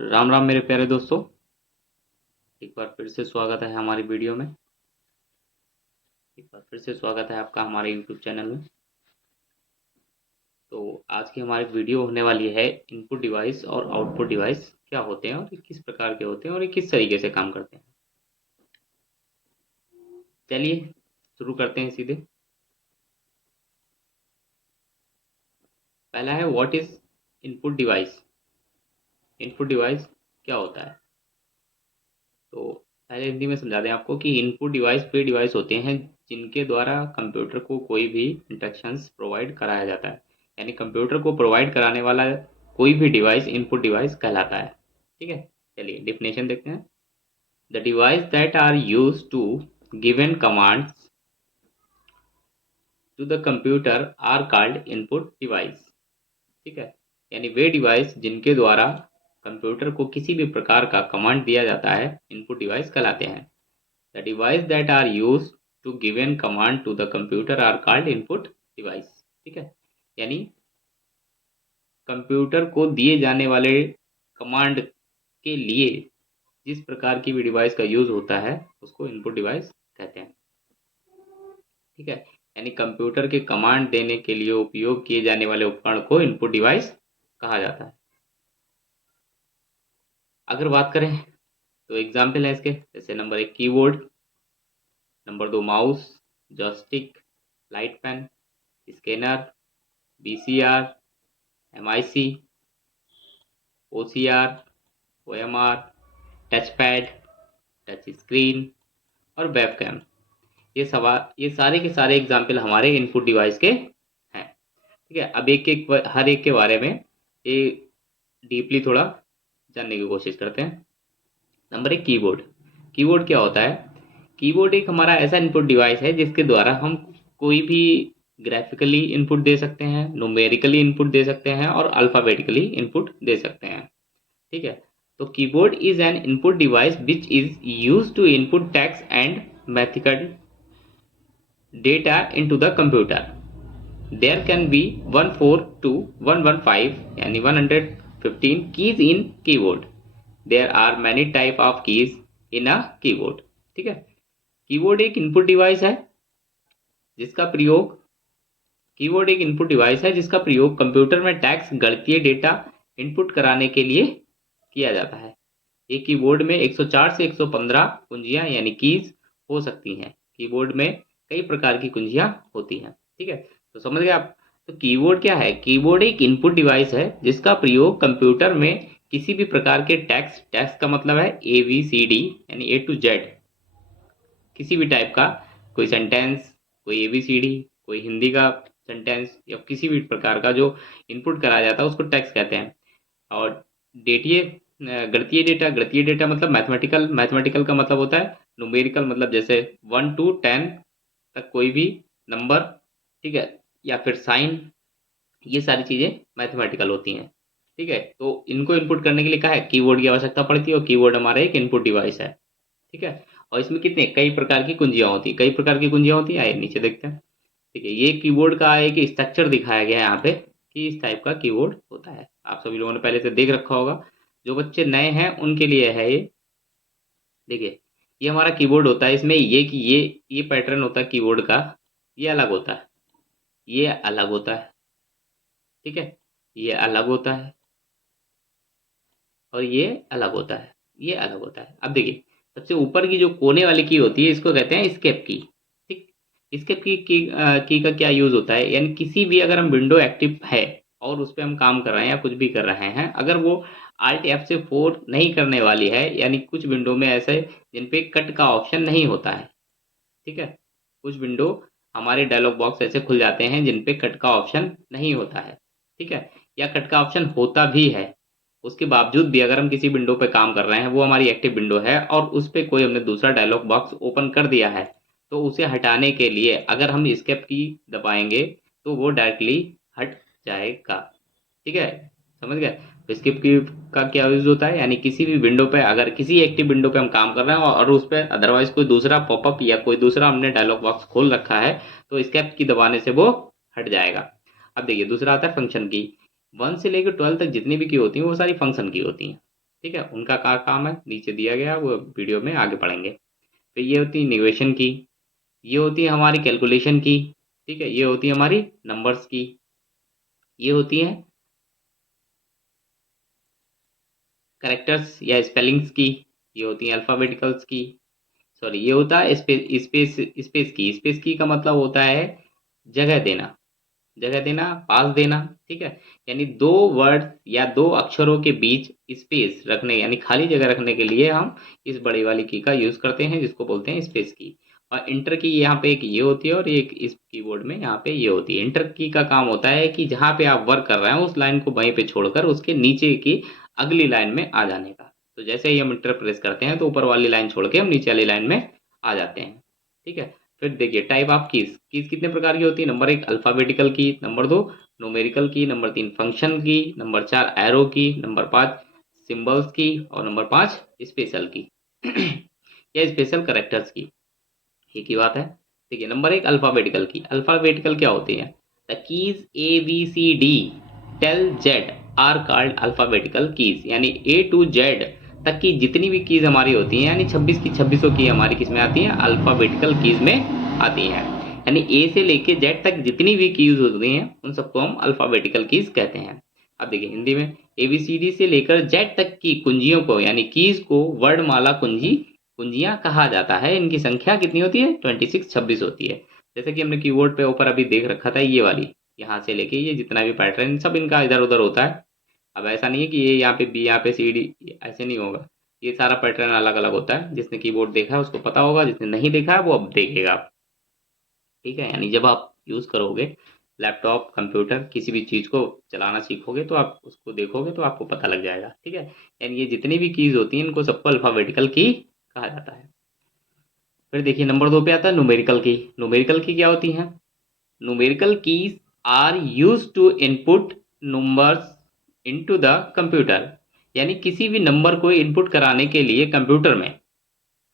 राम राम मेरे प्यारे दोस्तों। एक बार फिर से स्वागत है हमारी वीडियो में। एक बार फिर से स्वागत है आपका हमारे यूट्यूब चैनल में। तो आज की हमारी वीडियो होने वाली है इनपुट डिवाइस और आउटपुट डिवाइस क्या होते हैं और ये किस प्रकार के होते हैं और ये किस तरीके से काम करते हैं। चलिए शुरू करते हैं सीधे। पहला है what is input device. Input device क्या होता है, तो पहले हिंदी में समझा दें आपको कि इनपुट डिवाइस वे डिवाइस होते हैं जिनके द्वारा कंप्यूटर को कोई भी इंस्ट्रक्शंस प्रोवाइड कराया जाता है। यानी कंप्यूटर को प्रोवाइड कराने वाला कोई भी डिवाइस इनपुट डिवाइस कहलाता है। ठीक है, चलिए डिफिनेशन देखते हैं। The device that are use to given commands to the computer are called input device. ठीक है, यानी वे डिवाइस जिनके द्वारा कंप्यूटर को किसी भी प्रकार का कमांड दिया जाता है इनपुट डिवाइस कहलाते हैं। The device that are used to given command to the computer are called input device। ठीक है, यानी कंप्यूटर को दिए जाने वाले कमांड के लिए जिस प्रकार की भी डिवाइस का यूज होता है उसको इनपुट डिवाइस कहते हैं। ठीक है, यानी कंप्यूटर के कमांड देने के लिए उपयोग किए जाने वाले उपकरण को इनपुट डिवाइस कहा जाता है। अगर बात करें तो एग्जाम्पल है इसके, जैसे number 1 keyboard, number 2 mouse, joystick, light pen, scanner, BCR, MIC, OCR, OMR, touch pad, touch screen और वेबकैम। ये सारे के सारे एग्जाम्पल हमारे इनपुट डिवाइस के हैं। ठीक है, अब हर एक के बारे में ये डीपली थोड़ा जानने की कोशिश करते हैं। Number 1 keyboard. कीबोर्ड क्या होता है? कीबोर्ड एक हमारा ऐसा इनपुट डिवाइस है जिसके द्वारा हम कोई भी ग्राफिकली इनपुट दे सकते हैं, न्यूमेरिकली इनपुट दे सकते हैं और अल्फ़ाबेटिकली इनपुट दे सकते हैं। ठीक है, तो keyboard is an input device which is use to input text and mathematical data into the computer. There can be 14 to 115 यानी 115 keys in keyboard. There are many type of keys in a keyboard. ठीक है, keyboard एक input device है जिसका प्रयोग keyboard एक input device है जिसका प्रयोग कंप्यूटर में टेक्स्ट गणितीय डेटा इनपुट कराने के लिए किया जाता है। एक कीबोर्ड में 104 से 115 कुंजियां यानी कीज हो सकती हैं। कीबोर्ड में कई प्रकार की कुंजियां होती हैं। ठीक है, तो समझ गए आप। तो कीबोर्ड क्या है? कीबोर्ड एक इनपुट डिवाइस है जिसका प्रयोग कंप्यूटर में किसी भी प्रकार के टेक्स्ट का मतलब है ABCD यानी A to Z, किसी भी टाइप का कोई सेंटेंस, कोई ABCD, कोई हिंदी का सेंटेंस या किसी भी प्रकार का जो इनपुट कराया जाता है उसको टेक्स्ट कहते हैं। और डेटिए गणितीय डेटा मतलब मैथमेटिकल का मतलब होता है न्यूमेरिकल, मतलब जैसे 1 to 10 तक कोई भी नंबर। ठीक है, या फिर साइन, ये सारी चीज़ें मैथमेटिकल होती हैं। ठीक है, तो इनको इनपुट करने के लिए क्या है, कीबोर्ड की आवश्यकता पड़ती है और कीबोर्ड हमारा एक इनपुट डिवाइस है। ठीक है, और इसमें कितने कई प्रकार की कुंजियां होती हैं, कई प्रकार की कुंजियां होती हैं, आइए नीचे देखते हैं। ठीक है, ये कीबोर्ड का एक स्ट्रक्चर दिखाया गया है यहाँ पे कि इस टाइप का कीबोर्ड होता है। आप सभी लोगों ने पहले से देख रखा होगा, जो बच्चे नए हैं उनके लिए है ये। देखिए, ये हमारा कीबोर्ड होता है, इसमें ये पैटर्न होता है कीबोर्ड का। ये अलग होता है, ये अलग होता है। ठीक है, ये अलग होता है और ये अलग होता है, ये अलग होता है। अब देखिए, सबसे ऊपर की जो कोने वाली की होती है इसको कहते हैं एस्केप की। ठीक, एस्केप की का क्या यूज होता है, यानी किसी भी अगर हम विंडो एक्टिव है और उस पर हम काम कर रहे हैं या कुछ भी कर रहे हैं, अगर वो Alt F4 नहीं करने वाली है, यानी कुछ विंडो में ऐसे जिन पे कट का ऑप्शन नहीं होता है। ठीक है, कुछ विंडो हमारे डायलॉग बॉक्स ऐसे खुल जाते हैं जिन पे कट का ऑप्शन नहीं होता है। ठीक है, या कट का ऑप्शन होता भी है, उसके बावजूद भी अगर हम किसी विंडो पे काम कर रहे हैं, वो हमारी एक्टिव विंडो है और उस पे कोई हमने दूसरा डायलॉग बॉक्स ओपन कर दिया है, तो उसे हटाने के लिए अगर हम एस्केप की दबाएंगे तो वो डायरेक्टली हट जाएगा। ठीक है, समझ गए। तो एस्केप की का क्या यूज होता है, यानी किसी भी विंडो पे अगर किसी एक्टिव विंडो पे हम काम कर रहे हैं और उस पर अदरवाइज कोई दूसरा पॉपअप या कोई दूसरा हमने डायलॉग बॉक्स खोल रखा है, तो एस्केप की दबाने से वो हट जाएगा। अब देखिए, दूसरा आता है फंक्शन की। 1 से लेकर 12 तक जितनी भी की होती हैं वो सारी फंक्शन की होती हैं। ठीक है, उनका क्या काम है नीचे दिया गया, वो वीडियो में आगे पढ़ेंगे। फिर ये होती है निगेशन की, ये होती है हमारी कैलकुलेशन की, ठीक है, ये होती है हमारी नंबर्स की, ये होती है करेक्टर्स या स्पेलिंग्स की, ये होती है अल्फ़ाबेटिकल्स की, सॉरी ये होता है स्पेस की का मतलब होता है जगह देना, जगह देना, पास देना, ठीक है। यानी दो वर्ड या दो अक्षरों के बीच स्पेस रखने यानी खाली जगह रखने के लिए हम इस बड़ी वाली की का यूज करते हैं, जिसको बोलते हैं स्पेस की। और इंटर की यहाँ पे एक ये होती है और एक इस कीबोर्ड में यहाँ पे ये होती है। इंटर की का काम होता है कि जहाँ पे आप वर्क कर रहे हैं उस लाइन को वहीं पे छोड़कर उसके नीचे की अगली लाइन में आ जाने का। तो जैसे ही हम इंटर प्रेस करते हैं तो ऊपर वाली लाइन छोड़ के हम नीचे वाली लाइन में आ जाते हैं, ठीक है। फिर देखिए टाइप ऑफ कीज, कीज कितने प्रकार की होती है? नंबर 1 अल्फाबेटिकल की, नंबर 2 न्यूमेरिकल की, नंबर 3 फंक्शन की, नंबर 4 एरो की, नंबर 5 सिंबल्स की और नंबर 5 स्पेशल की या स्पेशल करेक्टर्स की। एक ही बात है। देखिए नंबर 1 अल्फाबेटिकल की, अल्फाबेटिकल क्या होती है? The keys A B C D till Z are called alphabetical keys, यानी ए टू जेड तक की जितनी भी कीज हमारी होती हैं, यानी 26 की 26 की हमारी किस में आती हैं? अल्फाबेटिकल कीज में आती हैं। यानी ए से लेके जेड तक जितनी भी कीज होती हैं उन सबको हम अल्फाबेटिकल कीज कहते हैं। अब देखिए हिंदी में एबीसीडी से लेकर जेड तक की कुंजियों को यानी कीज को वर्णमाला कुंजी कुंजियां कहा जाता है। इनकी संख्या कितनी होती है? 26 26 होती है। जैसे कि हमने कीबोर्ड पे ऊपर अभी देख रखा था ये वाली, यहाँ से लेके ये जितना भी पैटर्न सब इनका इधर उधर होता है। अब ऐसा नहीं है कि ये यहाँ पे बी यहाँ पे सी डी, ऐसे नहीं होगा। ये सारा पैटर्न अलग अलग होता है। जिसने कीबोर्ड देखा है उसको पता होगा, जिसने नहीं देखा है वो अब देखेगा, ठीक है। यानी जब आप यूज़ करोगे लैपटॉप कंप्यूटर किसी भी चीज़ को चलाना सीखोगे तो आप उसको देखोगे तो आपको पता लग जाएगा, ठीक है। यानी ये जितनी भी कीज़ होती हैं इनको सबको अल्फ़ाबेटिकल की कहा जाता है। फिर देखिए नंबर 2 पे आता है न्यूमेरिकल की। न्यूमेरिकल की क्या होती हैं? Numerical keys are used to input numbers into the computer, यानी किसी भी नंबर को इनपुट कराने के लिए कंप्यूटर में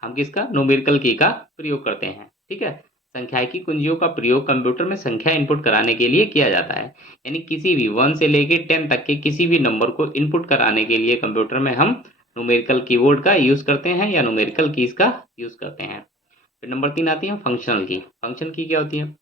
हम किसका? न्यूमेरिकल की का प्रयोग करते हैं, ठीक है। संख्याकी कुंजियों का प्रयोग कंप्यूटर में संख्या इनपुट कराने के लिए किया जाता है। यानी किसी भी 1 से लेके 10 तक के किसी भी नंबर को इनपुट कराने के लिए कंप्यूटर में हम न्यूमेरिकल कीबोर्ड का यूज़ करते हैं या न्यूमेरिकल कीज का यूज़ करते हैं। फिर नंबर 3 आती है फंक्शनल की। फंक्शन की क्या होती है?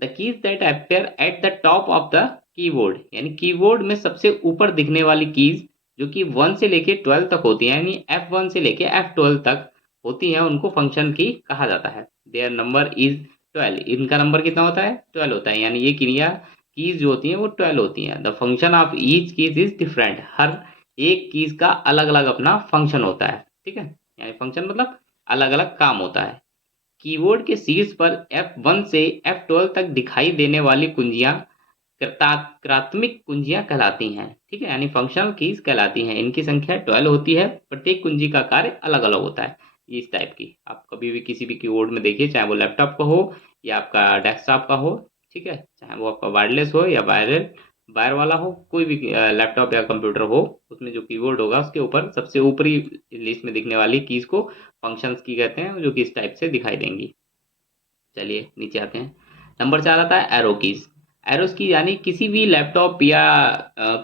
The keys that appear at the top of the keyboard, यानी कीबोर्ड में सबसे ऊपर दिखने वाली कीज जो कि 1 से लेके 12 तक होती है, यानी F1 से लेके F12 तक होती हैं, उनको फंक्शन की कहा जाता है। देयर नंबर इज 12, इनका नंबर कितना होता है? 12 होता है। यानी ये क्रिया कीज जो होती हैं वो 12 होती हैं। The function of each keys is different, हर एक कीज का अलग अलग अपना फंक्शन होता है, ठीक है। यानी फंक्शन मतलब अलग अलग काम होता है। कीबोर्ड के शीर्ष पर F1 से F12 तक दिखाई देने वाली कुंजियां कृतात्मिक कुंजियां कहलाती हैं, ठीक है। यानी फंक्शनल कीज कहलाती हैं। इनकी संख्या 12 होती है। प्रत्येक कुंजी का कार्य अलग अलग होता है। इस टाइप की आप कभी भी किसी भी कीबोर्ड में देखिए, चाहे वो लैपटॉप का हो या आपका डेस्कटॉप का हो, ठीक है, चाहे वो आपका वायरलेस हो या वायर वाला हो, कोई भी लैपटॉप या कंप्यूटर हो, उसमें जो कीबोर्ड होगा उसके ऊपर सबसे ऊपरी लिस्ट में दिखने वाली कीज को फंक्शंस की कहते हैं, जो कि इस टाइप से दिखाई देंगी। चलिए नीचे आते हैं। नंबर 4 आता है एरो कीज। एरोस की यानी किसी भी लैपटॉप या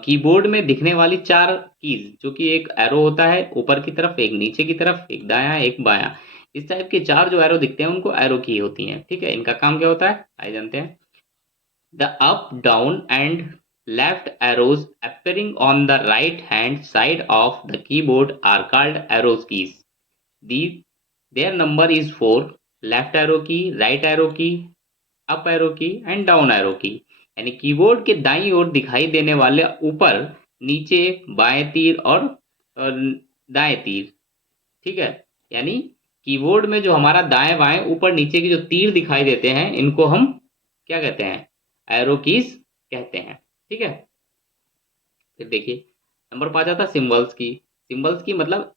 कीबोर्ड में दिखने वाली 4 कीज, जो कि एक एरो होता है ऊपर की तरफ, एक नीचे की तरफ, एक दायां एक बायां, इस टाइप के 4 जो एरो दिखते हैं उनको एरो की होती हैं, ठीक है। इनका काम क्या होता है आइए जानते हैं। The up down and left arrows appearing on the right hand side of the keyboard are called arrows keys. These their number is 4, left arrow की, राइट एरो की, अप एरो की एंड डाउन एरो की। यानी keyboard के दाईं ओर दिखाई देने वाले ऊपर नीचे बाएं तीर और दाएं तीर, ठीक है। यानी कीबोर्ड में जो हमारा दाएं बाएं ऊपर नीचे के जो तीर दिखाई देते हैं इनको हम क्या कहते हैं? एरो कीज कहते हैं, ठीक है। फिर देखिए नंबर 5 आता है सिंबल्स की। सिंबल्स की मतलब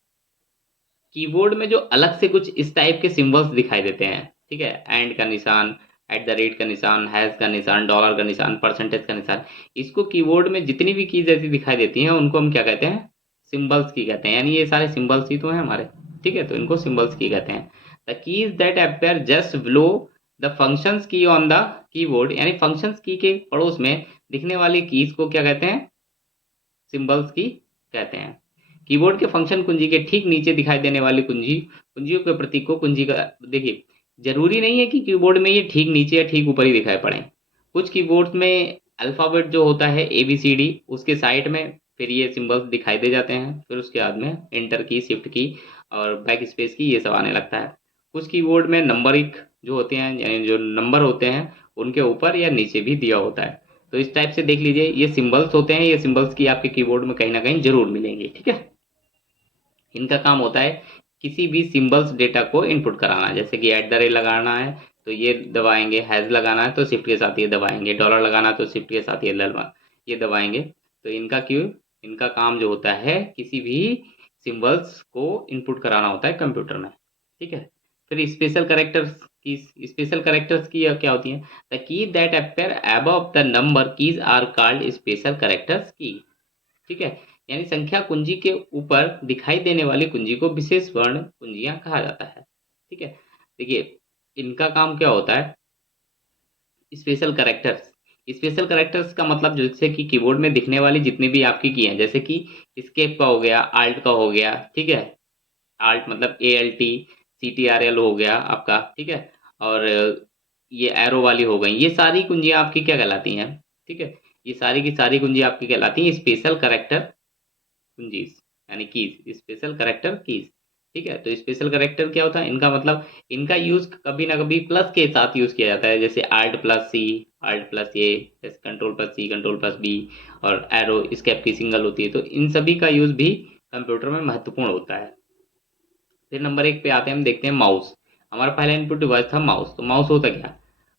कीबोर्ड में जो अलग से कुछ इस टाइप के सिंबल्स दिखाई देते हैं, ठीक है। एंड का निशान, एट द रेट का निशान, हैश का निशान, डॉलर का निशान, परसेंटेज का निशान, इसको कीबोर्ड में जितनी भी कीज ऐसी दिखाई देती हैं उनको हम क्या कहते हैं? सिंबल्स की कहते हैं। यानी ये सारे सिंबल्स ही तो हैं हमारे, ठीक है, तो इनको सिंबल्स की कहते हैं। The keys that appear just below the functions की ऑन द कीबोर्ड, यानी फंक्शंस की के पड़ोस में दिखने वाली कीज को क्या कहते हैं? सिंबल्स की कहते हैं। कीबोर्ड के फंक्शन कुंजी के ठीक नीचे दिखाई देने वाली कुंजियों के प्रतीक को कुंजी का, देखिए जरूरी नहीं है कि कीबोर्ड में ये ठीक नीचे या ठीक ऊपर ही दिखाई पड़े। कुछ कीबोर्ड में अल्फाबेट जो होता है ABCD, उसके साइड में फिर ये सिंबल्स दिखाई दे जाते हैं, फिर उसके बाद में एंटर की, शिफ्ट की और बैक स्पेस की, ये सब आने लगता है। कुछ कीबोर्ड में नंबरिंग जो होते हैं, यानी जो नंबर होते हैं उनके ऊपर या नीचे भी दिया होता है। तो इस टाइप से देख लीजिए, ये सिंबल्स होते हैं, ये सिंबल्स की आपके कीबोर्ड में कहीं ना कहीं जरूर मिलेंगे, ठीक है। इनका काम होता है किसी भी सिंबल्स डेटा को इनपुट कराना, जैसे कि @ लगाना है तो ये दबाएंगे, हैज लगाना है तो शिफ्ट के साथ ये दबाएंगे, डॉलर लगाना है तो शिफ्ट के साथ ये दबाएंगे। तो इनका काम जो होता है किसी भी सिंबल्स को इनपुट कराना होता है कंप्यूटर में, ठीक है। फिर स्पेशल करेक्टर्स की क्या होती है? The key that appear above the number keys are called special characters key, ठीक है। यानी संख्या कुंजी के ऊपर दिखाई देने वाली कुंजी को विशेष वर्ण कुंजियां कहा जाता है, ठीक है। देखिए इनका काम क्या होता है, स्पेशल करेक्टर्स का मतलब जैसे कि कीबोर्ड में दिखने वाली जितनी भी आपकी की हैं, जैसे कि स्केप का हो गया, आल्ट का हो गया, ठीक है। आल्ट मतलब ALT CTRL हो गया आपका, ठीक है। और ये एरो वाली हो गई, ये सारी कुंजियां आपकी क्या कहलाती हैं, ठीक है। ये सारी की सारी कुंजी आपकी कहलाती हैं स्पेशल करेक्टर कुंजीज, यानी कीज, स्पेशल करेक्टर कीज, ठीक है। तो स्पेशल करेक्टर क्या होता है, इनका मतलब इनका यूज कभी ना कभी प्लस के साथ यूज किया जाता है, जैसे Alt+C, Alt+A, Ctrl+C, Ctrl+B और एरो स्केप की सिंगल होती है। तो इन सभी का यूज भी कंप्यूटर में महत्वपूर्ण होता है। फिर नंबर 1 पे आते हैं, हम देखते हैं माउस। हमारा पहला इनपुट डिवाइस था माउस। तो माउस होता क्या?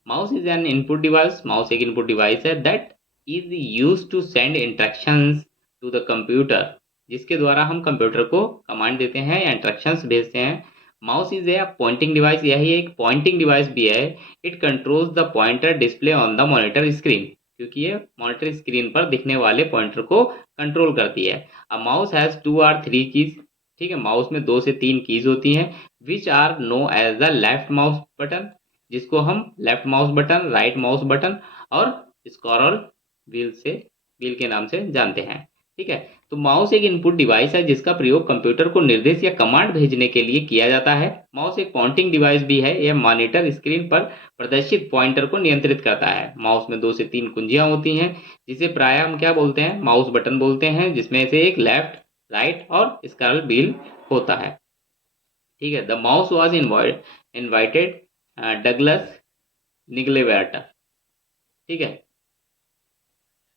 Mouse is an input device. Mouse एक इनपुट डिवाइस है that is use to send instructions to the computer, जिसके द्वारा हम कंप्यूटर को कमांड देते हैं या इंस्ट्रक्शंस भेजते हैं। Mouse is a pointing device, यही एक पॉइंटिंग डिवाइस भी है। It controls the pointer display on the monitor screen, क्योंकि ये मॉनिटर स्क्रीन पर दिखने वाले पॉइंटर को कंट्रोल करती है। A mouse has 2 or 3 keys, ठीक है। माउस में 2 से 3 कीज होती हैं, which are know as the left mouse button, जिसको हम left mouse button, right mouse button और स्क्रॉल व्हील के नाम से जानते हैं, ठीक है। तो माउस एक इनपुट डिवाइस है जिसका प्रयोग कंप्यूटर को निर्देश या कमांड भेजने के लिए किया जाता है। माउस एक पॉइंटिंग डिवाइस भी है, यह मॉनिटर स्क्रीन पर प्रदर्शित पॉइंटर को नियंत्रित करता है। माउस में 2 से 3 कुंजियां होती हैं, जिसे प्राय हम क्या बोलते हैं, माउस बटन बोलते हैं, जिसमें से एक लेफ्ट, राइट और स्क्रॉल व्हील होता है, ठीक है। द माउस वॉज इन्वाइटेड डगलस निगलेवेटर, ठीक है।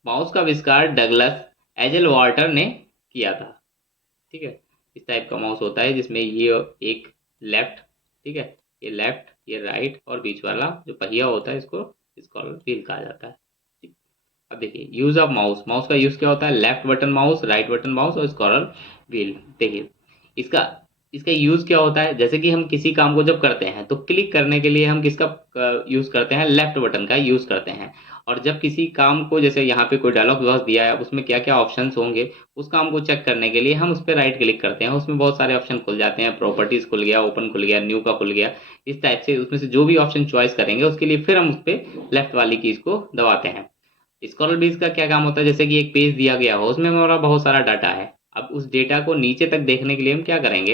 माउस का आविष्कार डगलस एजल वाल्टर ने किया था, ठीक है। इस टाइप का माउस होता है जिसमें ये एक लेफ्ट, ठीक है, ये लेफ्ट, ये राइट और बीच वाला जो पहिया होता है इसको स्क्रॉल व्हील कहा जाता है, ठीक। अब देखिए यूज ऑफ माउस। माउस का यूज क्या होता है? Left button mouse, right button mouse और स्क्रॉल व्हील। देखिए इसका इसका यूज क्या होता है, जैसे कि हम किसी काम को जब करते हैं तो क्लिक करने के लिए हम किसका यूज करते हैं? लेफ्ट बटन का यूज करते हैं। और जब किसी काम को, जैसे यहाँ पे कोई डायलॉग बॉक्स दिया है उसमें क्या क्या ऑप्शंस होंगे, उस काम को चेक करने के लिए हम उस पर राइट क्लिक करते हैं, उसमें बहुत सारे ऑप्शन खुल जाते हैं, प्रॉपर्टीज खुल गया, ओपन खुल गया, न्यू का खुल गया। इस टाइप से उसमें से जो भी ऑप्शन चॉइस करेंगे उसके लिए फिर हम उस पर लेफ्ट वाली कीज को दबाते हैं। स्क्रॉल बेस का क्या काम होता है? जैसे कि एक पेज दिया गया हो, उसमें हमारा बहुत सारा डाटा है। अब उस डेटा को नीचे तक देखने के लिए हम क्या करेंगे?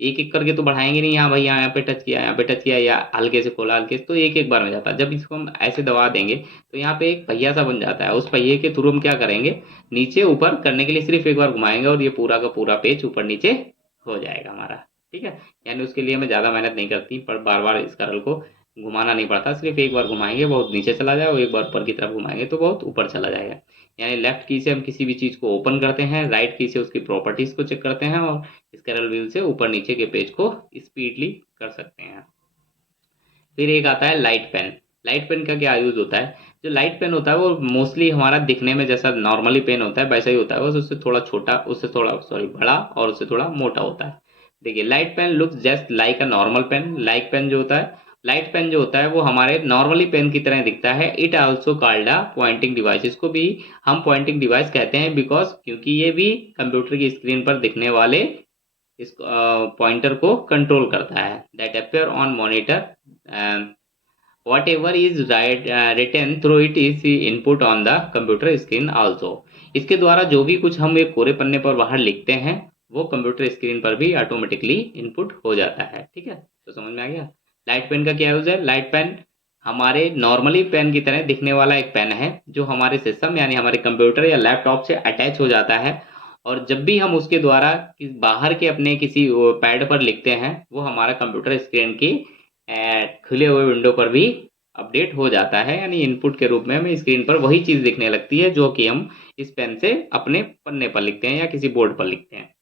एक एक करके तो बढ़ाएंगे नहीं, यहाँ भाई यहाँ पे टच किया, यहाँ पे टच किया, या हल्के से खोला, हल्के से, तो एक एक बार में जाता है। जब इसको हम ऐसे दबा देंगे तो यहाँ पे एक पहिया सा बन जाता है। उस पहिए के थ्रू हम क्या करेंगे? नीचे ऊपर करने के लिए सिर्फ एक बार घुमाएंगे और ये पूरा का पूरा पेज ऊपर नीचे हो जाएगा हमारा, ठीक है। यानी उसके लिए हमें ज़्यादा मेहनत नहीं करती, पर बार बार इस करल को घुमाना नहीं पड़ता, सिर्फ एक बार घुमाएंगे बहुत नीचे चला जाए और एक बार ऊपर की तरफ घुमाएंगे तो बहुत ऊपर चला जाएगा। यानी लेफ्ट की से हम किसी भी चीज़ को ओपन करते हैं, राइट की से उसकी प्रॉपर्टीज को चेक करते हैं और स्क्रॉल व्हील से ऊपर नीचे के पेज को स्पीडली कर सकते हैं। फिर एक आता है लाइट पेन। लाइट पेन का क्या यूज होता है? जो लाइट पेन होता है वो मोस्टली हमारा दिखने में जैसा नॉर्मली पेन होता है वैसा ही होता है, बस उससे थोड़ा छोटा, उससे थोड़ा सॉरी बड़ा और उससे थोड़ा मोटा होता है। देखिए light pen looks just like a normal pen. Light pen जो होता है वो हमारे नॉर्मली पेन की तरह दिखता है। It also called a pointing device. इसको भी हम पॉइंटिंग डिवाइस कहते हैं बिकॉज क्योंकि ये भी कंप्यूटर की स्क्रीन पर दिखने वाले इस पॉइंटर को कंट्रोल करता है। That appear on monitor, whatever is written through it is input on the computer screen also। इसके द्वारा जो भी कुछ हम एक कोरे पन्ने पर बाहर लिखते हैं वो कंप्यूटर स्क्रीन पर भी ऑटोमेटिकली इनपुट हो जाता है। ठीक है, तो समझ में आ गया। लाइट पेन का क्या यूज़ है? लाइट पेन हमारे नॉर्मली पेन की तरह दिखने वाला एक पेन है जो हमारे सिस्टम यानी हमारे कंप्यूटर या लैपटॉप से अटैच हो जाता है, और जब भी हम उसके द्वारा बाहर के अपने किसी पैड पर लिखते हैं वो हमारा कंप्यूटर स्क्रीन की खुले हुए विंडो पर भी अपडेट हो जाता है, यानी इनपुट के रूप में हमें स्क्रीन पर वही चीज़ दिखने लगती है जो कि हम इस पेन से अपने पन्ने पर लिखते हैं या किसी बोर्ड पर लिखते हैं।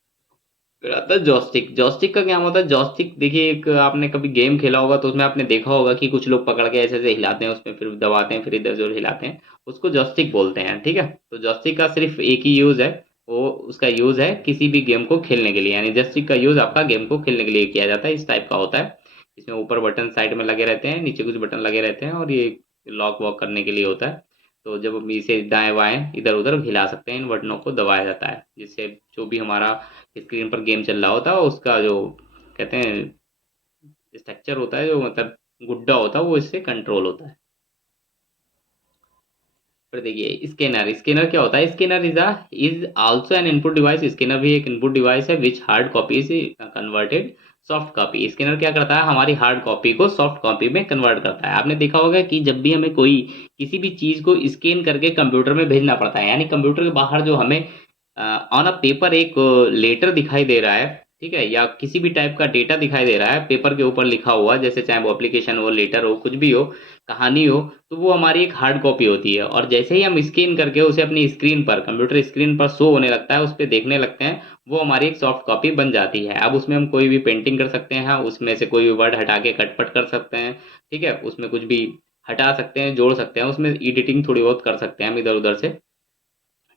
फिर आता है जॉयस्टिक। जॉयस्टिक का क्या होता है? जॉयस्टिक देखिए, एक आपने कभी गेम खेला होगा तो उसमें आपने देखा होगा कि कुछ लोग पकड़ के ऐसे ऐसे हिलाते हैं, उसमें फिर दबाते हैं, फिर इधर उधर हिलाते हैं, उसको जॉयस्टिक बोलते हैं। ठीक है, तो जॉयस्टिक का सिर्फ एक ही यूज है, वो उसका यूज है किसी भी गेम को खेलने के लिए, यानी जॉयस्टिक का यूज आपका गेम को खेलने के लिए किया जाता है। इस टाइप का होता है, इसमें ऊपर बटन साइड में लगे रहते हैं, नीचे कुछ बटन लगे रहते हैं, और ये लॉक वॉक करने के लिए होता है। तो जब हम इसे दाएं बाएं इधर उधर हिला सकते हैं, इन बटनों को दबाया जाता है, जिससे जो भी हमारा स्क्रीन पर गेम चल रहा होता है उसका जो कहते हैं स्ट्रक्चर होता है, जो मतलब गुड्डा होता है, वो इससे कंट्रोल होता है। फिर देखिए स्कैनर। स्कैनर क्या होता है? Scanner is also an input device. Scanner भी एक इनपुट डिवाइस है which hard copy is converted soft copy. Scanner क्या करता है? हमारी हार्ड कॉपी को सॉफ्ट कॉपी में कन्वर्ट करता है। आपने देखा होगा कि जब भी हमें कोई किसी भी चीज को स्कैन करके कंप्यूटर में भेजना पड़ता है, यानी कंप्यूटर के बाहर जो हमें ऑन अ पेपर एक लेटर दिखाई दे रहा है, ठीक है, या किसी भी टाइप का डेटा दिखाई दे रहा है पेपर के ऊपर लिखा हुआ, जैसे चाहे वो एप्लीकेशन हो, लेटर हो, कुछ भी हो, कहानी हो, तो वो हमारी एक हार्ड कॉपी होती है। और जैसे ही हम स्कैन करके उसे अपनी स्क्रीन पर, कंप्यूटर स्क्रीन पर शो होने लगता है, उस पर देखने लगते हैं, वो हमारी एक सॉफ्ट कॉपी बन जाती है। अब उसमें हम कोई भी पेंटिंग कर सकते हैं, उसमें से कोई भी वर्ड हटा के कटपट कर सकते हैं, ठीक है, उसमें कुछ भी हटा सकते हैं, जोड़ सकते हैं, उसमें एडिटिंग थोड़ी बहुत कर सकते हैं हम इधर उधर से।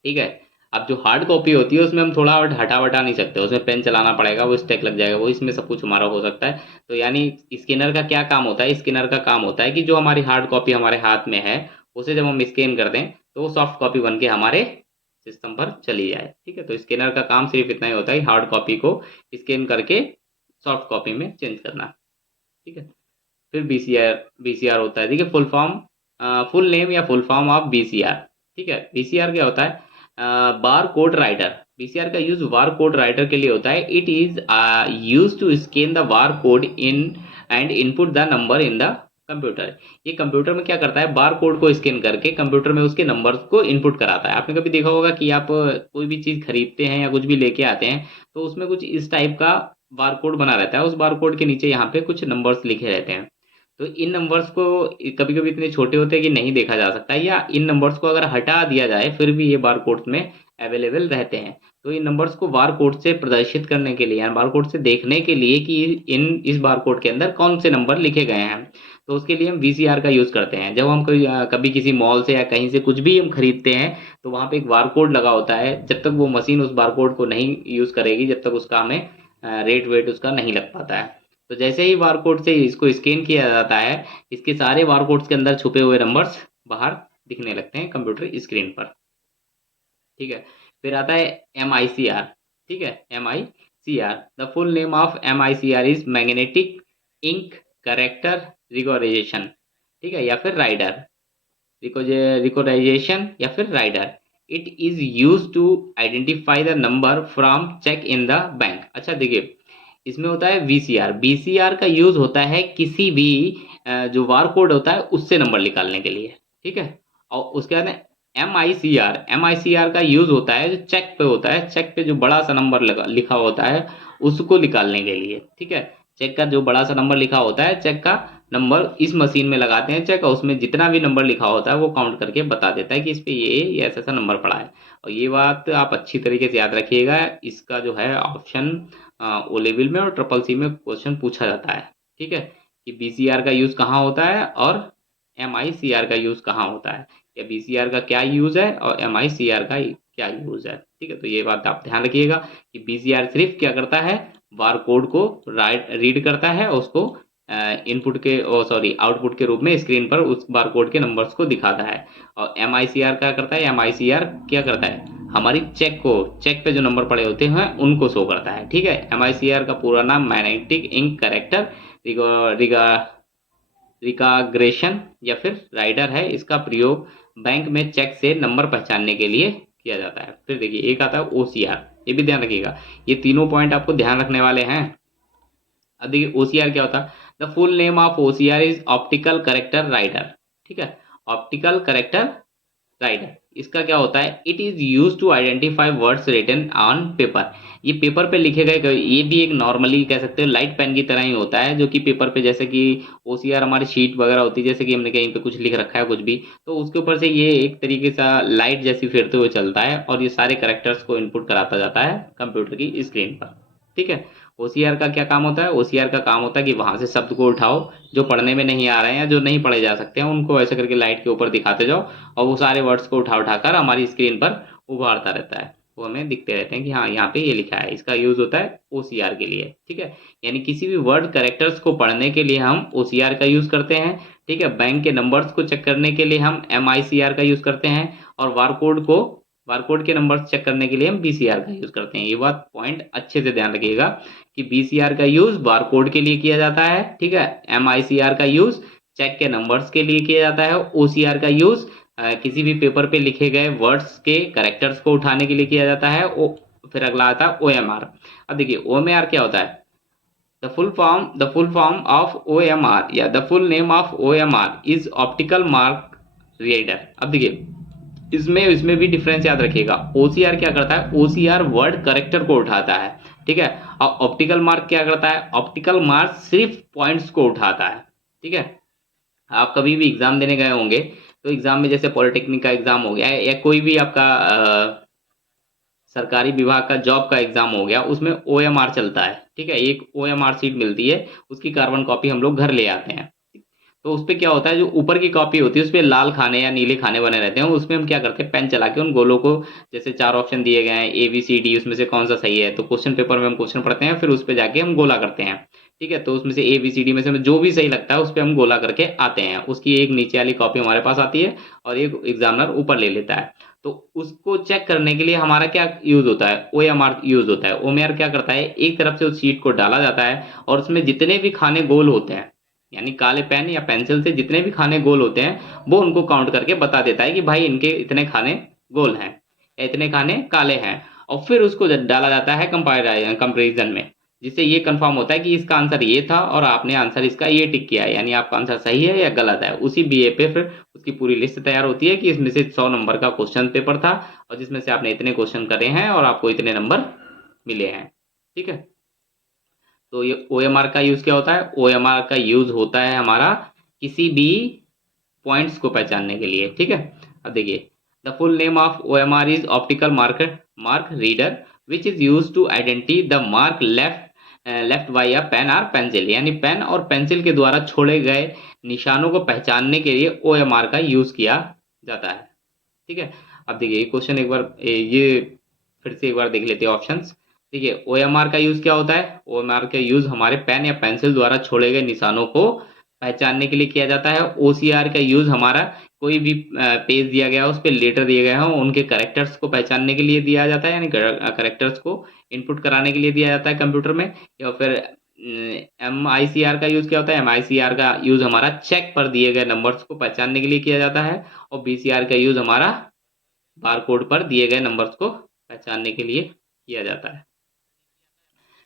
ठीक है। अब जो हार्ड कॉपी होती है उसमें हम थोड़ा और हटा वटा नहीं सकते, उसमें पेन चलाना पड़ेगा, वो स्टेक लग जाएगा, वो इसमें सब कुछ हमारा हो सकता है। तो यानी स्कैनर का क्या काम होता है? स्कैनर का काम होता है कि जो हमारी हार्ड कॉपी हमारे हाथ में है उसे जब हम स्कैन कर दें तो वो सॉफ्ट कॉपी बन के हमारे सिस्टम पर चली जाए। ठीक है, तो स्कैनर का काम सिर्फ इतना ही होता है, हार्ड कॉपी को स्कैन करके सॉफ्ट कॉपी में चेंज करना। ठीक है। फिर बीसीआर होता है। देखिए फुल फॉर्म, फुल नेम या फुल फॉर्म ऑफ बीसीआर। ठीक है, बीसीआर क्या होता है? Bar code writer. बीसीआर का यूज बार कोड राइटर के लिए होता है। It is use to scan the bar code in and input the number in the computer. ये कंप्यूटर में क्या करता है? बार कोड को स्कैन करके कंप्यूटर में उसके नंबर्स को इनपुट कराता है। आपने कभी देखा होगा कि आप कोई भी चीज़ खरीदते हैं या कुछ भी लेके आते हैं तो उसमें कुछ इस टाइप का बार कोड बना रहता है, उस बार कोड के नीचे यहाँ पे कुछ नंबर्स लिखे रहते हैं। तो इन नंबर्स को कभी कभी इतने छोटे होते हैं कि नहीं देखा जा सकता, या इन नंबर्स को अगर हटा दिया जाए फिर भी ये बार कोड में अवेलेबल रहते हैं। तो इन नंबर्स को बार कोड से प्रदर्शित करने के लिए, बार कोड से देखने के लिए कि इन इस बार कोड के अंदर कौन से नंबर लिखे गए हैं, तो उसके लिए हम वीसीआर का यूज़ करते हैं। जब हम कभी किसी मॉल से या कहीं से कुछ भी हम खरीदते हैं तो वहाँ पे एक बार कोड लगा होता है, जब तक वो मशीन उस बार कोड को नहीं यूज़ करेगी जब तक उसका हमें रेट वेट उसका नहीं लग पाता है। तो जैसे ही बारकोड से इसको स्कैन किया जाता है, इसके सारे बारकोड्स के अंदर छुपे हुए नंबर्स बाहर दिखने लगते हैं कंप्यूटर स्क्रीन पर। ठीक है। फिर आता है एम आई सी आर। ठीक है, M I C R, the full name of M I C R is magnetic ink character recognization. ठीक है, या फिर राइडर, रिकॉर्डाइजेशन या फिर reader. It is use to identify the number from cheque in the bank. अच्छा देखिए, इसमें होता है वीसीआर। वीसीआर का यूज होता है किसी भी जो बार कोड होता है उससे नंबर निकालने के लिए। ठीक है, और उसके बाद एम आई सी आर का यूज होता है जो चेक पे होता है, चेक पे जो बड़ा सा नंबर लिखा होता है उसको निकालने के लिए। ठीक है, चेक का जो बड़ा सा नंबर लिखा होता है, चेक का नंबर इस मशीन में लगाते हैं चेक, और उसमें जितना भी नंबर लिखा होता है वो काउंट करके बता देता है कि इस पे ये ऐसा ऐसा नंबर पड़ा है। और ये बात आप अच्छी तरीके से याद रखिएगा, इसका जो है ऑप्शन ओ लेवल में और ट्रिपल सी में क्वेश्चन पूछा जाता है। ठीक है, कि बीसीआर का यूज कहाँ होता है और एमआईसीआर का यूज कहाँ होता है, या बीसीआर का क्या यूज है और एमआईसीआर का क्या यूज है। ठीक है, तो ये बात आप ध्यान रखिएगा कि बीसीआर सिर्फ क्या करता है? बार कोड को रीड करता है, उसको इनपुट के सॉरी आउटपुट के रूप में स्क्रीन पर उस बार कोड के नंबर्स को दिखाता है। और एमआईसीआर क्या करता है? एमआईसीआर क्या करता है? हमारी चेक पे जो नंबर पड़े होते हैं उनको शो करता है। ठीक है, एमआईसीआर का पूरा नाम मैग्नेटिक इंक करेक्टर रिकाग्रेशन या फिर राइडर है। इसका प्रयोग बैंक में चेक से नंबर पहचानने के लिए किया जाता है। फिर देखिए एक आता है ओसीआर, ये भी ध्यान रखिएगा, ये तीनों पॉइंट आपको ध्यान रखने वाले हैं। अब देखिए ओसीआर क्या होता है, the full name of OCR is optical character rider. ठीक है, ऑप्टिकल करेक्टर राइडर, इसका क्या होता है, it is use to identify words written on paper. ये पेपर पे लिखे गए, ये भी एक नॉर्मली कह सकते हो लाइट पेन की तरह ही होता है, जो कि पेपर पे जैसे कि ओसीआर हमारी शीट वगैरह होती है, जैसे कि हमने कहीं पे कुछ लिख रखा है कुछ भी, तो उसके ऊपर से ये एक तरीके से लाइट जैसी फिरते हुए चलता है और ये सारे करेक्टर्स को इनपुट कराता जाता है कंप्यूटर की स्क्रीन पर। ठीक है, ओसीआर का क्या काम होता है, ओसीआर का काम होता है कि वहां से शब्द को उठाओ जो पढ़ने में नहीं आ रहे हैं, जो नहीं पढ़े जा सकते हैं, उनको ऐसे करके लाइट के ऊपर दिखाते जाओ और वो सारे वर्ड्स को उठा उठाकर हमारी स्क्रीन पर उभारता रहता है, वो हमें दिखते रहते हैं कि हाँ यहाँ पे ये लिखा है। इसका यूज होता है ओसीआर के लिए। ठीक है, यानी किसी भी वर्ड करेक्टर्स को पढ़ने के लिए हम ओसीआर का यूज करते हैं। ठीक है, बैंक के नंबर्स को चेक करने के लिए हम एमआईसीआर का यूज करते हैं, और बारकोड के नंबर्स चेक करने के लिए हम बीसीआर का यूज करते हैं। ये बात पॉइंट अच्छे से ध्यान रखिएगा कि बीसीआर का यूज बारकोड के लिए किया जाता है। ठीक है, एमआईसीआर का यूज चेक के नंबर्स के लिए किया जाता है। ओसीआर का यूज किसी भी पेपर पे लिखे गए वर्ड्स के करेक्टर्स को उठाने के लिए किया जाता है। फिर अगला आता है ओएमआर। अब देखिए ओएमआर क्या होता है, the full form of OMR या the full name of OMR is optical mark reader. अब देखिए इसमें इसमें भी डिफरेंस याद रखिएगा। ओसीआर क्या करता है, ओसीआर वर्ड करेक्टर को उठाता है। ठीक है, और ऑप्टिकल मार्क क्या करता है, ऑप्टिकल मार्क सिर्फ पॉइंट्स को उठाता है। ठीक है, आप कभी भी एग्जाम देने गए होंगे तो एग्जाम में जैसे पॉलिटेक्निक का एग्जाम हो गया या कोई भी आपका सरकारी विभाग का जॉब का एग्जाम हो गया, उसमें ओएमआर चलता है। ठीक है, एक ओएमआर सीट मिलती है, उसकी कार्बन कॉपी हम लोग घर ले आते हैं। तो उस पे क्या होता है, जो ऊपर की कॉपी होती है उस पे लाल खाने या नीले खाने बने रहते हैं, उसमें हम क्या करते हैं पेन चला के उन गोलों को, जैसे चार ऑप्शन दिए गए हैं ABCD, उसमें से कौन सा सही है, तो क्वेश्चन पेपर में हम क्वेश्चन पढ़ते हैं, फिर उस पे जाके हम गोला करते हैं। ठीक है, तो उसमें से ABCD में से हमें जो भी सही लगता है उस पे हम गोला करके आते हैं। उसकी एक नीचे वाली कॉपी हमारे पास आती है और एक एग्जामिनर ऊपर ले लेता है। तो उसको चेक करने के लिए हमारा क्या यूज होता है, ओएमआर यूज होता है। ओएमआर क्या करता है, एक तरफ से उस शीट को डाला जाता है और उसमें जितने भी खाने गोल होते हैं, यानी काले पेन या पेंसिल से जितने भी खाने गोल होते हैं, वो उनको काउंट करके बता देता है कि भाई इनके इतने खाने गोल हैं या इतने खाने काले हैं। और फिर उसको डाला जाता है कंपेरिजन में, जिससे ये कंफर्म होता है कि इसका आंसर ये था और आपने आंसर इसका ये टिक किया है, यानी आपका आंसर सही है या गलत है। उसी बीए पे फिर उसकी पूरी लिस्ट तैयार होती है कि इसमें से 100 नंबर का क्वेश्चन पेपर था और जिसमें से आपने इतने क्वेश्चन करे हैं और आपको इतने नंबर मिले हैं। ठीक है, तो ये ओएमआर का यूज क्या होता है, ओएमआर का यूज होता है हमारा किसी भी पॉइंट्स को पहचानने के लिए। ठीक है, अब देखिए the full name of OMR is optical mark reader which is use to identity the mark left by a pen और पेंसिल, यानी पेन और पेंसिल के द्वारा छोड़े गए निशानों को पहचानने के लिए ओएमआर का यूज किया जाता है। ठीक है, अब देखिए क्वेश्चन एक बार ये फिर से एक बार देख लेते हैं ऑप्शंस। देखिए ओएमआर का यूज क्या होता है, ओएमआर का यूज हमारे पेन या पेंसिल द्वारा छोड़े गए निशानों को पहचानने के लिए किया जाता है। ओसीआर का यूज हमारा कोई भी पेज दिया गया हो, उस पर लेटर दिए गए हों, उनके करेक्टर्स को पहचानने के लिए दिया जाता है, यानी करेक्टर्स को इनपुट कराने के लिए दिया जाता है कंप्यूटर में। या फिर MICR का यूज क्या होता है, MICR का यूज हमारा चेक पर दिए गए नंबर्स को पहचानने के लिए किया जाता है। और BCR का यूज हमारा बारकोड पर दिए गए नंबर्स को पहचानने के लिए किया जाता है।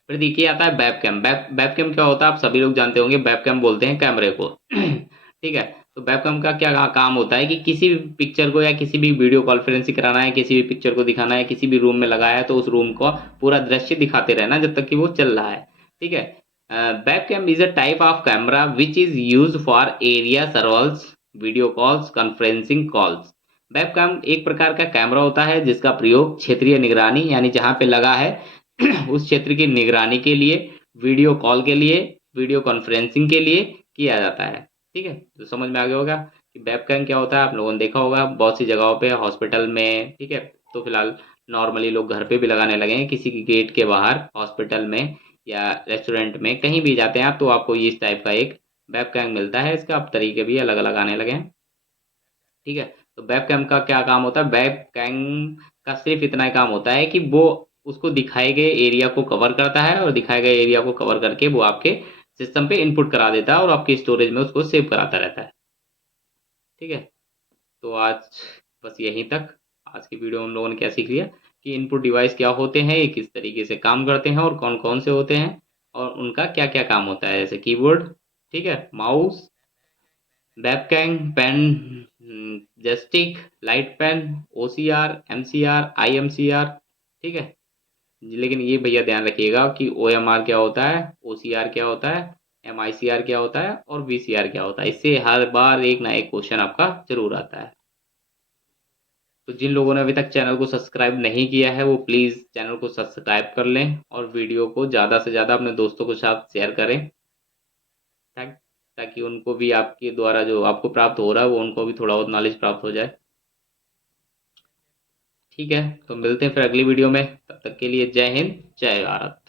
फिर देखिए आता है वेबकैम। वेबकैम क्या होता है, आप सभी लोग जानते होंगे, वेबकैम बोलते हैं कैमरे को। ठीक है, तो वेबकैम का क्या काम होता है कि किसी भी पिक्चर को या किसी भी वीडियो कॉन्फ्रेंसिंग कराना है, किसी भी पिक्चर को दिखाना है, किसी भी रूम में लगाया है तो उस रूम को पूरा दृश्य दिखाते रहना जब तक कि वो चल रहा है। ठीक है, webcam is a type of camera which is use for area surveillance, video calls, conferencing calls. Webcam एक प्रकार का कैमरा होता है जिसका प्रयोग क्षेत्रीय निगरानी, यानी जहां पे लगा है उस क्षेत्र की निगरानी के लिए, वीडियो कॉल के लिए, वीडियो कॉन्फ्रेंसिंग के लिए किया जाता है। ठीक है, तो समझ में आ गया होगा कि वेबकैम क्या होता है। आप लोगों ने देखा होगा बहुत सी जगहों पे, हॉस्पिटल में। ठीक है, तो फिलहाल नॉर्मली लोग घर पे भी लगाने लगे हैं, किसी की गेट के बाहर, हॉस्पिटल में या रेस्टोरेंट में, कहीं भी जाते हैं आप तो आपको इस टाइप का एक वेबकैम मिलता है। इसका अब तरीके भी अलग अलग आने लगे हैं। ठीक है, तो वेबकैम का क्या काम होता है, वेबकैम का सिर्फ इतना ही काम होता है कि वो उसको दिखाए गए एरिया को कवर करता है और दिखाए गए एरिया को कवर करके वो आपके सिस्टम पे इनपुट करा देता है और आपके स्टोरेज में उसको सेव कराता रहता है। ठीक है, तो आज बस यहीं तक। आज की वीडियो में हम लोगों ने क्या सीख लिया कि इनपुट डिवाइस क्या होते हैं, ये किस तरीके से काम करते हैं और कौन कौन से होते हैं और उनका क्या क्या काम होता है, जैसे कीबोर्ड, ठीक है, mouse, webcam, pen, joystick, light pen, OCR, MCR, IMCR, ठीक है। लेकिन ये भैया ध्यान रखिएगा कि ओएमआर क्या होता है, ओसीआर क्या होता है, एमआईसीआर क्या होता है और वीसीआर क्या होता है। इससे हर बार एक ना एक क्वेश्चन आपका जरूर आता है। तो जिन लोगों ने अभी तक चैनल को सब्सक्राइब नहीं किया है वो प्लीज़ चैनल को सब्सक्राइब कर लें और वीडियो को ज़्यादा से ज़्यादा अपने दोस्तों के साथ शेयर करें, ताकि ताकि उनको भी आपके द्वारा जो आपको प्राप्त हो रहा है वो उनको भी थोड़ा बहुत नॉलेज प्राप्त हो जाए। ठीक है, तो मिलते हैं फिर अगली वीडियो में, तब तक के लिए जय हिंद, जय भारत।